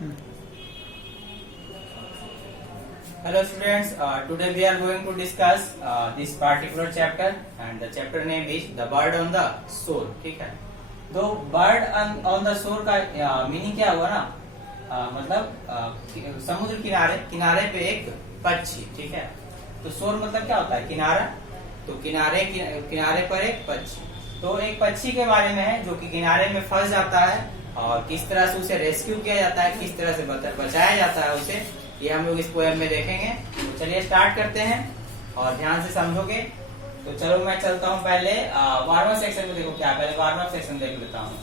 Hello students, today we are going to discuss this particular chapter and the chapter name is the bird on the shore. ठीक है, तो bird on the shore का meaning क्या हुआ ना, मतलब समुद्र किनारे किनारे पे एक पक्षी। ठीक है, तो शोर मतलब क्या होता है, किनारा। तो किनारे पर एक पक्षी, तो एक पक्षी के बारे में है जो कि किनारे में फंस जाता है और किस तरह से उसे रेस्क्यू किया जाता है, किस तरह से बचाया जाता है उसे, ये हम लोग इस पोएम में देखेंगे। तो चलिए स्टार्ट करते हैं और ध्यान से समझोगे। तो चलो मैं चलता हूँ पहले वार्म अप सेक्शन में। देखो क्या, पहले वार्म अप सेक्शन देख लेता हूँ।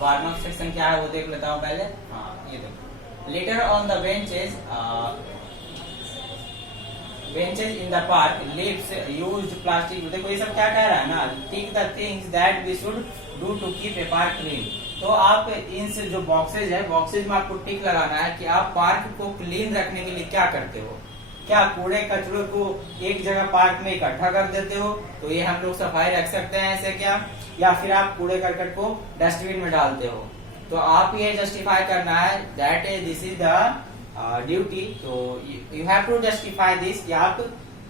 वार्म अप सेक्शन क्या है वो देख लेता हूँ पहले। हाँ, ये देखो, litter on the benches in the park leaves used plastic. देखो ये सब क्या कह रहा है ना, tick the things that we should do to keep a park clean. तो आप इन से जो बॉक्सेज है, बॉक्सेज में आपको टिक लगाना है कि आप पार्क को क्लीन रखने के लिए क्या करते हो। क्या कूड़े कचरे को एक जगह पार्क में इकट्ठा कर देते हो, तो ये हम लोग सफाई रख सकते हैं ऐसे क्या, या फिर आप कूड़े करकट को डस्टबिन में डालते हो। तो आप ये जस्टिफाई करना है, that this is the duty. तो you have to justify this कि आप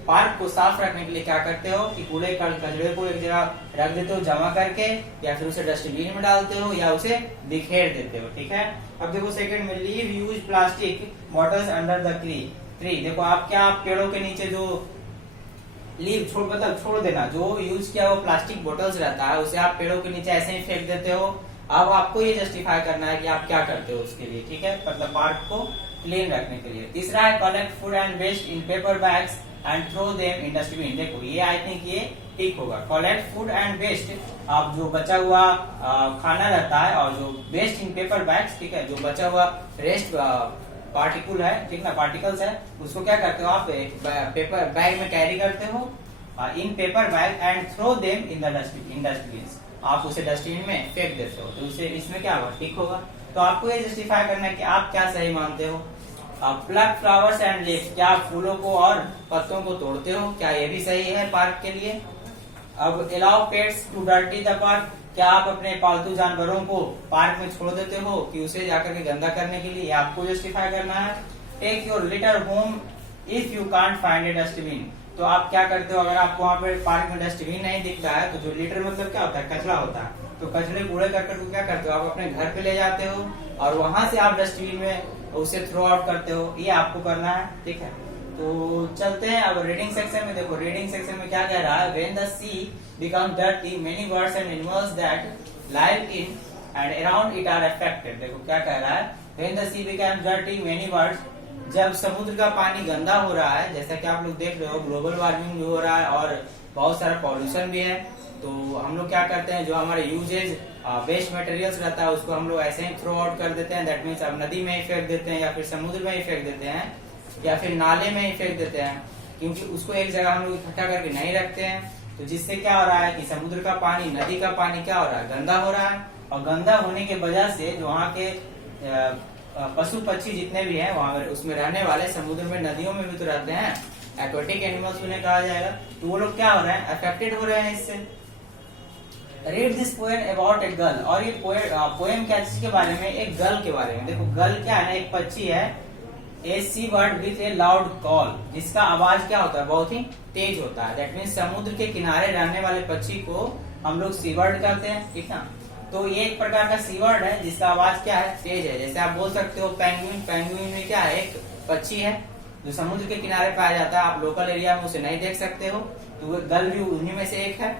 पार्क को साफ रखने के लिए क्या करते हो, कि कूड़े कचरे को एक जगह रख देते हो जमा करके, या फिर उसे डस्टबिन में डालते हो, या उसे बिखेर देते हो। ठीक है, अब देखो सेकंड में, leave use plastic bottles under the tree. देखो आप क्या, आप पेड़ों के नीचे जो लीव छोड़ देना, जो यूज किया वो प्लास्टिक बोटल्स रहता है उसे आप पेड़ों के नीचे ऐसे ही फेंक देते हो। अब आपको ये जस्टिफाई करना है कि आप क्या करते हो उसके लिए। ठीक है, मतलब पार्क को क्लीन रखने के लिए। तीसरा है, collect food and waste in paper bags and throw them in dustbin. देखो ये आई थिंक ये ठीक होगा। कलेक्ट फूड एंड वेस्ट, आप जो बचा हुआ खाना रहता है और जो वेस्ट इन पेपर बैग्स, ठीक है, जो बचा हुआ रेस्ट पार्टिकल है, ठीक ना, पार्टिकल्स है, उसको क्या करते हो आप पेपर बैग में कैरी करते हो, in paper bag and throw them in dustbin. आप उसे डस्टबिन में फेंक देते हो, तो उसे इसमें क्या होगा, ठीक होगा। तो आपको ये जस्टिफाई करना है कि आप क्या सही मानते हो। प्लग फ्लावर्स एंड लीव्स, क्या आप फूलों को और पत्तों को तोड़ते हो, क्या ये भी सही है पार्क के लिए। अब allow pets to dirty the park, क्या आप अपने पालतू जानवरों को पार्क में छोड़ देते हो कि उसे जाकर के गंदा करने के लिए, आपको जस्टिफाई करना है। Take your litter home if you can't find a dustbin, तो आप क्या करते हो, अगर आपको वहाँ पे पार्क में डस्टबिन नहीं दिखता है, तो जो लिटर मतलब क्या होता है, कचरा होता है, तो कचरे कूड़े करकट को क्या करते हो, आप अपने घर पे ले जाते हो और वहां से आप डस्टबिन में उसे थ्रो आउट करते हो, ये आपको करना है। ठीक है, तो चलते हैं अब रीडिंग सेक्शन में। देखो रीडिंग सेक्शन में क्या कह रहा है, when the sea becomes dirty many birds and animals that live in and around it are affected. देखो क्या कह रहा है, when the sea becomes dirty many birds, जब समुद्र का पानी गंदा हो रहा है, जैसा कि आप लोग देख रहे हो ग्लोबल वार्मिंग भी हो रहा है और बहुत सारा पॉल्यूशन भी है, तो हम लोग क्या करते हैं, जो हमारे यूजेज वेस्ट मटेरियल्स रहता है उसको हम लोग ऐसे ही थ्रो आउट कर देते हैं। दैट मीन्स अब नदी में ही फेंक देते हैं, या फिर समुद्र में ही फेंक देते हैं, या फिर नाले में ही फेंक देते हैं, क्योंकि उसको एक जगह हम लोग इकट्ठा करके नहीं रखते हैं। तो जिससे क्या हो रहा है कि समुद्र का पानी, नदी का पानी क्या हो रहा है, गंदा हो रहा है। और गंदा होने की वजह से जो वहाँ के पशु पक्षी जितने भी हैं वहाँ उसमें रहने वाले, समुद्र में नदियों में भी तो रहते हैं, एक्वेटिक एनिमल्स उन्हें कहा जाएगा, तो वो लोग क्या हो रहे हैं, अफेक्टेड हो रहे हैं इससे। Read this poem about a girl, और ये पोएम क्या चीज के बारे में, एक गर्ल के बारे में। देखो गर्ल क्या है ना, एक पक्षी है, a sea bird with a loud call, जिसका आवाज क्या होता है, बहुत ही तेज होता है। दैट मीन्स समुद्र के किनारे रहने वाले पक्षी को हम लोग सी बर्ड कहते हैं, ठीक ना। तो ये एक प्रकार का सी बर्ड है जिसका आवाज क्या है, तेज है। जैसे आप बोल सकते हो पेंगुइन, पेंगुइन में क्या है, एक पक्षी है जो समुद्र के किनारे पाया जाता है, आप लोकल एरिया में उसे नहीं देख सकते हो, तो वो गर्ल भी उन्हीं में से एक है।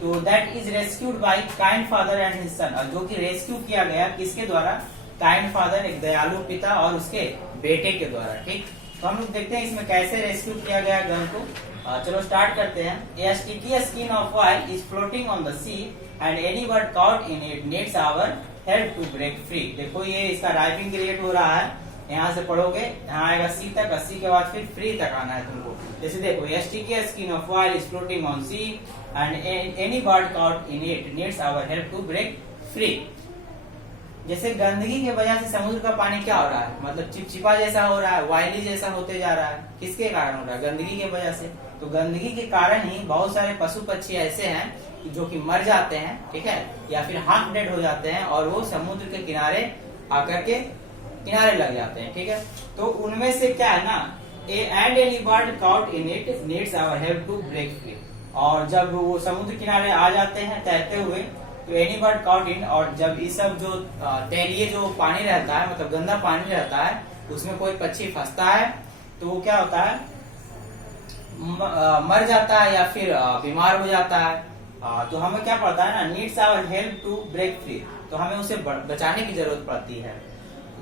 तो that is rescued bye kind father and his son, और जो कि रेस्क्यू किया गया किसके द्वारा, काइंड फादर, एक दयालु पिता और उसके बेटे के द्वारा। ठीक, तो हम लोग देखते हैं इसमें कैसे रेस्क्यू किया गया गर्ल को। चलो स्टार्ट करते हैं। A sticky skin of oil is floating on the sea and any bird caught in it needs our help to break free. देखो ये इसका राइटिंग क्रिएट हो रहा है, यहाँ से पढ़ोगे, यहाँ आएगा सी तक, सी के बाद फिर फ्री तक आना है तुमको। जैसे देखो, a sticky skin of oil is floating on sea and any bird caught in it needs our help to break free. जैसे गंदगी की वजह से समुद्र का पानी क्या हो रहा है, मतलब चिपचिपा जैसा हो रहा है, वायली जैसा होते जा रहा है, किसके कारण हो रहा है, गंदगी की वजह से। तो गंदगी के कारण ही बहुत सारे पशु पक्षी ऐसे हैं जो कि मर जाते हैं, ठीक है, या फिर हाफ डेड हो जाते हैं और वो समुद्र के किनारे आकर के किनारे लग जाते हैं, ठीक है। तो उनमें से क्या है ना, and any bird caught in it needs our help to break free. और जब वो समुद्र किनारे आ जाते हैं तैरते हुए, तो एनी बर्ड काउट इन, और जब ये सब जो तैलीय जो पानी रहता है, मतलब गंदा पानी रहता है, उसमें कोई पक्षी फंसता है तो वो क्या होता है, मर जाता है या फिर बीमार हो जाता है। तो हमें क्या पड़ता है ना, needs our help to break free, तो हमें उसे बचाने की जरूरत पड़ती है।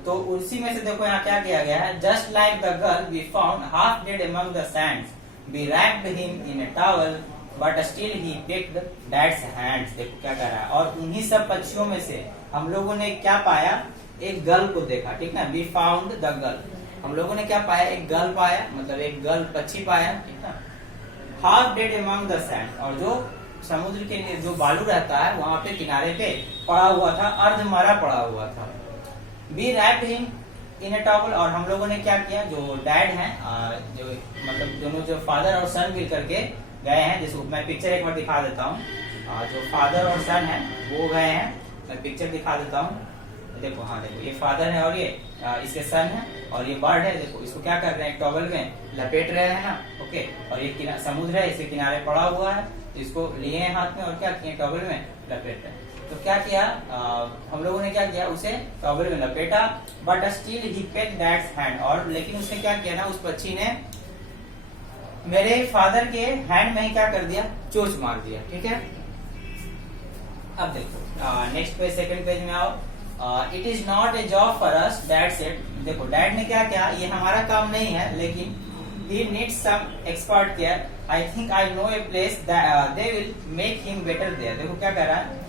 तो उसी में से देखो यहाँ क्या किया गया है, just like the girl we found half dead among the sands, we wrapped him in a towel but still he picked dad's hands. देखो क्या कह रहा है, और उन्हीं सब पक्षियों में से हम लोगों ने क्या पाया, एक गर्ल को देखा, ठीक ना, वी फाउंड द गर्ल, हम लोगों ने क्या पाया, एक गर्ल पाया, मतलब एक गर्ल पक्षी पाया, ठीक ना। Half dead among the sand, और जो समुद्र के जो बालू रहता है वहां पे किनारे पे पड़ा हुआ था, अर्ध मरा पड़ा हुआ था। We wrapped him in a towel, और हम लोगों ने क्या किया, जो डैड हैं, जो मतलब दोनों जो फादर और सन मिल करके गए हैं, जिसको मैं पिक्चर एक बार दिखा देता हूँ, जो फादर और सन है वो गए हैं, मैं पिक्चर दिखा देता हूँ। देखो, हाँ देखो, ये फादर है और ये इसके सन है, और ये बर्ड है, देखो इसको क्या कर रहे हैं, टॉवल में लपेट रहे हैं ना, ओके। और ये समुद्र है, इसके किनारे पड़ा हुआ है, तो इसको लिए हैं हाथ में और क्या किए, टॉवल में लपेट रहे हैं। तो क्या किया, हम लोगों ने क्या किया, उसे टॉवल में लपेटा, but still he pet that's hand, और लेकिन उसने क्या किया ना, उस पक्षी ने मेरे फादर के हैंड में ही क्या कर दिया, चोंच मार दिया, ठीक है। अब देखो नेक्स्ट पेज, सेकंड पेज में आओ। It is not a job for us, dad said, देखो डैड ने क्या किया, ये हमारा काम नहीं है, लेकिन he needs some expert care. I think I know a place that they will make him better there. देखो क्या कर रहा है,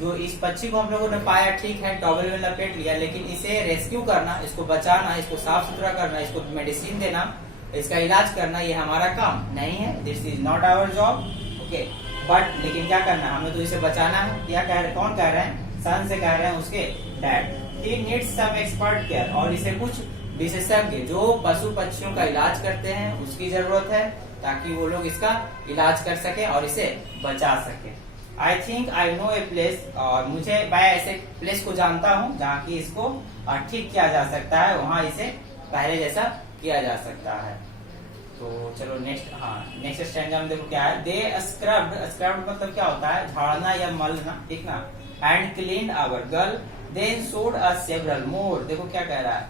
जो इस पक्षी को हम लोगों ने पाया, ठीक है, टॉवल में लपेट लिया, लेकिन इसे रेस्क्यू करना, इसको बचाना, इसको साफ सुथरा करना, इसको मेडिसिन देना, इसका इलाज करना, ये हमारा काम नहीं है, this is not our job, okay. But लेकिन क्या करना, हमें तो इसे बचाना है। क्या कह रहे, कौन कह रहे हैं, सन से कह रहे हैं उसके dad. He needs some expert care, और इसे कुछ विशेषज्ञ जो पशु पक्षियों का इलाज करते हैं उसकी जरूरत है, ताकि वो लोग इसका इलाज कर सके और इसे बचा सके। I think I know a place, और मैं ऐसे प्लेस को जानता हूँ जहाँ की इसको ठीक किया जा सकता है, वहाँ इसे पहले जैसा किया जा सकता है। तो चलो नेक्स्ट स्टैंजा में देखो क्या है, दे स्क्रब्ड मतलब क्या होता है, झाड़ना या मलना, ठीक ना, and clean our gull, then showed us several more. देखो क्या कह रहा है,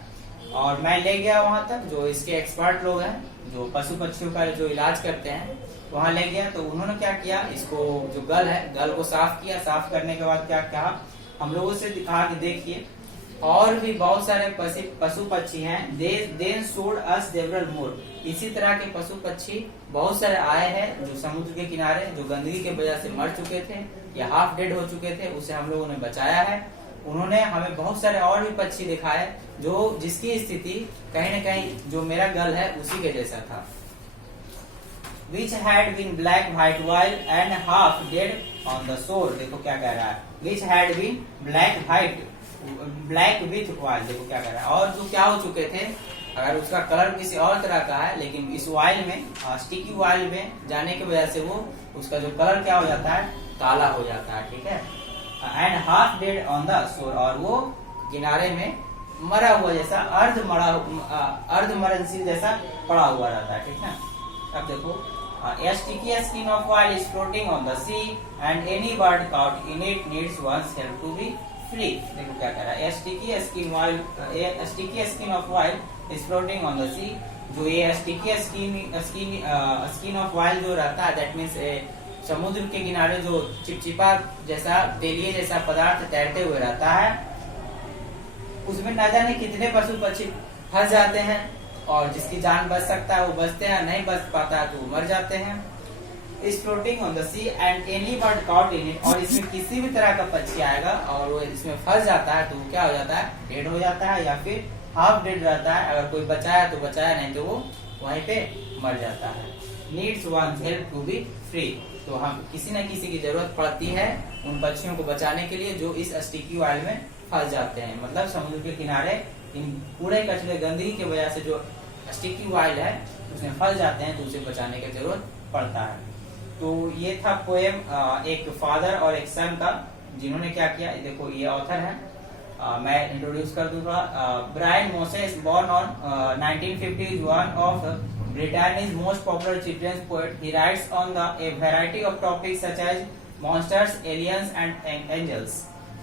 और मैं ले गया वहां तक, जो इसके एक्सपर्ट लोग हैं, जो पशु पक्षियों का जो इलाज करते हैं, वहां ले गया। तो उन्होंने क्या किया, इसको जो गल है, गल को साफ किया, साफ करने के बाद क्या कहा, हम लोगों से कहा कि देखिए और भी बहुत सारे पशु पक्षी हैं, देन शोड अस सेवरल मोर, इसी तरह के पशु पक्षी बहुत सारे आए हैं जो समुद्र के किनारे, जो गंदगी की वजह से मर चुके थे या हाफ डेड हो चुके थे, उसे हम लोगों ने बचाया है। उन्होंने हमें बहुत सारे और भी पक्षी दिखाए जो जिसकी स्थिति कहीं न कहीं जो मेरा गल है उसी के जैसा था। Which had been black white while and half dead on the shore। देखो क्या कह रहा है, Which had been black white black with white, देखो क्या कह रहा है, और जो क्या हो चुके थे, अगर उसका कलर किसी और तरह का है, लेकिन इस वाइल में, स्टिकी वाइल में जाने की वजह से वो उसका जो कलर क्या हो जाता है, काला हो जाता है, ठीक है। And half dead on the shore, और वो किनारे में मरा हुआ जैसा, अर्ध मरणशील जैसा पड़ा हुआ रहता है, ठीक है। अब देखो, a sticky skin of whale is floating on the sea and any bird caught in it needs one's help to be free। देखो क्या कह रहा है, a sticky skin of whale is floating on the sea। जो ये sticky skin of whale जो रहता है, that means समुद्र के किनारे जो चिपचिपा जैसा तेलीय जैसा पदार्थ तैरते हुए रहता है, उसमें न जाने कितने पशु पक्षी फंस जाते हैं, और जिसकी जान बच सकता है वो बचते हैं, नहीं बच पाता है तो वो मर जाते हैं। इस floating on the sea and any bird caught in it, और इसमें किसी भी तरह का पक्षी आएगा और वो इसमें फंस जाता है तो वो क्या हो जाता है, डेड हो जाता है, या फिर हाफ डेड रहता है। अगर कोई बचाया तो बचाया, नहीं तो वो वहीं पे मर जाता है। Needs one's help to be free, तो हम किसी न किसी की जरूरत पड़ती है उन पक्षियों को बचाने के लिए जो इस स्टिकी वाइल में फंस जाते हैं, मतलब समुद्र के किनारे इन कूड़े कचरे गंदगी की वजह से जो स्टिकी वाइल है उसमें फंस जाते हैं, तो उसे बचाने की जरूरत पड़ता है। तो ये था पोएम एक फादर और एक सन का, जिन्होंने क्या किया, देखो ये ऑथर है, मैं इंट्रोड्यूस कर दूंगा। Brian Moses born on 1950 one of Britannia's most popular children's poet. He writes on a variety of topics such as monsters, aliens and angels.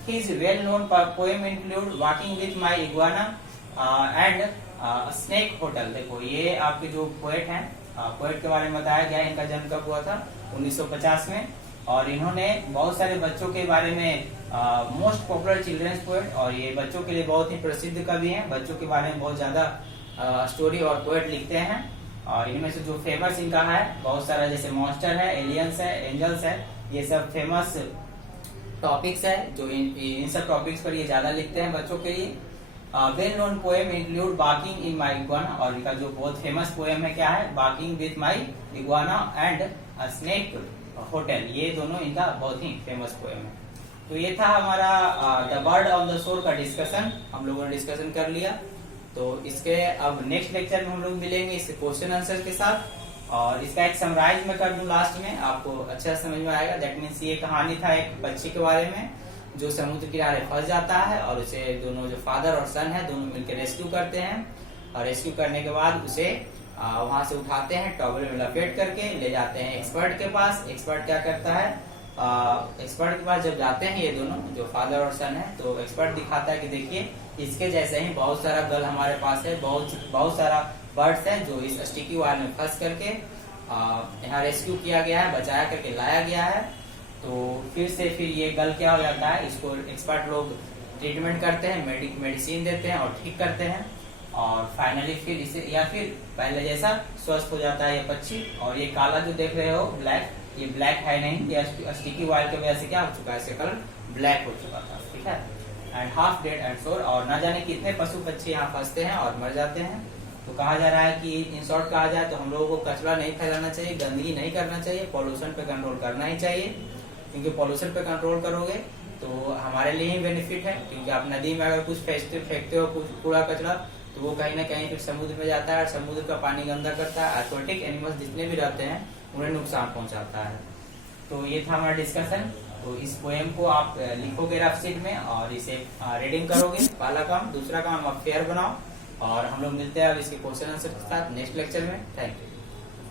His well-known poem include Walking with My Iguana and Snake Hotel। देखो ये आपके जो poet हैं, poet के बारे में बताया गया है। इनका जन्म कब हुआ था? 1950 में। और इन्होंने बहुत सारे बच्चों के बारे में मोस्ट पॉपुलर चिल्ड्रंस पोएट, और ये बच्चों के लिए बहुत ही प्रसिद्ध कवि हैं। बच्चों के बारे में बहुत ज्यादा स्टोरी और पोएट लिखते हैं। और इनमें से जो फेमस इनका है बहुत सारा, जैसे मॉन्स्टर है, एलियंस है, एंजल्स है, ये सब फेमस टॉपिक्स है। जो इन सब टॉपिक्स पर ये ज्यादा लिखते हैं बच्चों के लिए। Well known poem include walking in my iguana, और इनका जो बहुत फेमस पोएम है क्या है? Walking with my iguana and snake hotel. ये दोनों इनका बहुत ही फेमस पोएम है। तो ये था हमारा the bird of the shore का डिस्कशन। हम लोगों ने डिस्कशन कर लिया। तो इसके अब नेक्स्ट लेक्चर में हम लोग मिलेंगे इसके क्वेश्चन आंसर के साथ, और इसका एक समराइज में कर दूं लास्ट में, आपको अच्छा समझ में आएगा। दैट मीन्स ये कहानी था एक बच्चे के बारे में जो समुद्र किनारे फंस जाता है, और उसे दोनों जो फादर और सन है दोनों मिलकर रेस्क्यू करते हैं। और रेस्क्यू करने के बाद उसे वहां से उठाते हैं, टॉवल में लपेट करके ले जाते हैं एक्सपर्ट के पास। एक्सपर्ट क्या करता है? एक्सपर्ट के पास जब जाते हैं ये दोनों जो फादर और सन है, तो एक्सपर्ट दिखाता है कि देखिए इसके जैसे ही बहुत सारा गल हमारे पास है, बहुत सारा बर्ड्स है जो इस स्टिकी वायर में फंस करके यहाँ रेस्क्यू किया गया है, बचाया करके लाया गया है। तो फिर ये गल क्या हो जाता है, इसको एक्सपर्ट लोग ट्रीटमेंट करते हैं, मेडिसिन देते हैं और ठीक करते हैं। और फाइनली फिर इसे या फिर पहले जैसा स्वस्थ हो जाता है ये पक्षी। और ये काला जो देख रहे हो ब्लैक, ये ब्लैक है नहीं, ये स्टिकी वायर की वजह से क्या हो चुका है? इसका कलर ब्लैक हो चुका था। ठीक है। एंड हाफ डेड एंड शोर, और न जाने कितने पशु पक्षी यहाँ फंसते हैं और मर जाते हैं। तो कहा जा रहा है कि इन शॉर्ट कहा जाए तो हम लोगों को कचरा नहीं फैलाना चाहिए, गंदगी नहीं करना चाहिए, पॉल्यूशन पे कंट्रोल करना ही चाहिए। क्योंकि पॉल्यूशन पे कंट्रोल करोगे तो हमारे लिए ही बेनिफिट है। क्योंकि आप नदी में अगर कुछ फेंकते हो कुछ कूड़ा कचरा, तो वो कहीं ना कहीं फिर समुद्र में जाता है, और समुद्र का पानी गंदा करता है। एक्वेटिक एनिमल्स जितने भी रहते हैं उन्हें नुकसान पहुंचाता है। तो ये था हमारा डिस्कशन। तो इस पोएम को आप लिखोगे रफ शीट में और इसे रीडिंग करोगे, पहला काम। दूसरा काम आप फेयर बनाओ, और हम लोग मिलते हैं अब इसके क्वेश्चन आंसर के साथ नेक्स्ट लेक्चर में। Thank you.